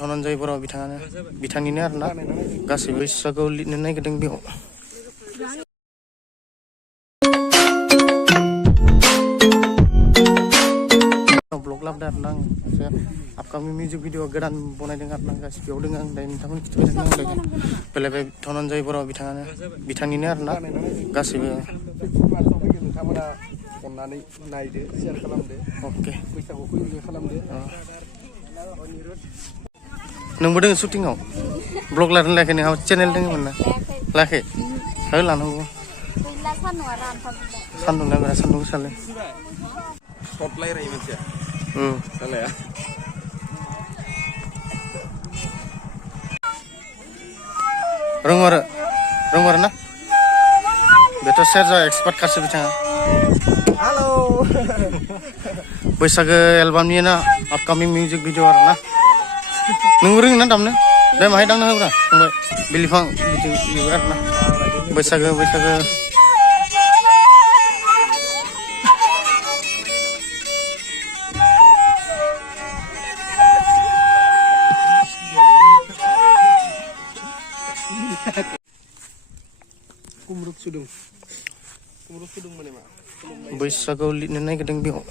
धनन्जय बर' बिथांनिनो आरोना गासैबो बैसागुआव लिरनो नागिरदों बेयाव ब्लग लाबोदों आरोना आं एसे आपकामिं मिउजिक भिडिअ गोदान बनायदों आरोना गासै बेयाव दङ आं दायो नोंथांमोन खिथाबाय थादों बेलेबे धनन्जय बर' बिथांनिनो आरोना गासैबो नोंथांमोना अननानै नायदो शेयार खालामदो अके बैसागुखौ इन्जय खालामदो नोंबो दोङो शुटिंआव ब्लग लादों लायाखै नोंहा चेनेल दोङोमोन ना लायाखै हो लानांगौ सान्दुंना बिराद सान्दुं गोसालै शर्ट लायरायो मानसिया सालाया रोंगौ ना बेथ' सेरजा एक्सपार्ट खासो बिथाङा हेलौ बैसागो एलबामनि ना आपकामिं मिउजिक भिडिअ आरोना नोंबो रोङो ना दामनो दे माहाय दांना होब्रा फंबाय बिलिफां बिबो आरोना बैसागो कुमरुक सुदुं माने मा बैसागुआव लिरनो नागिरदों बेयाव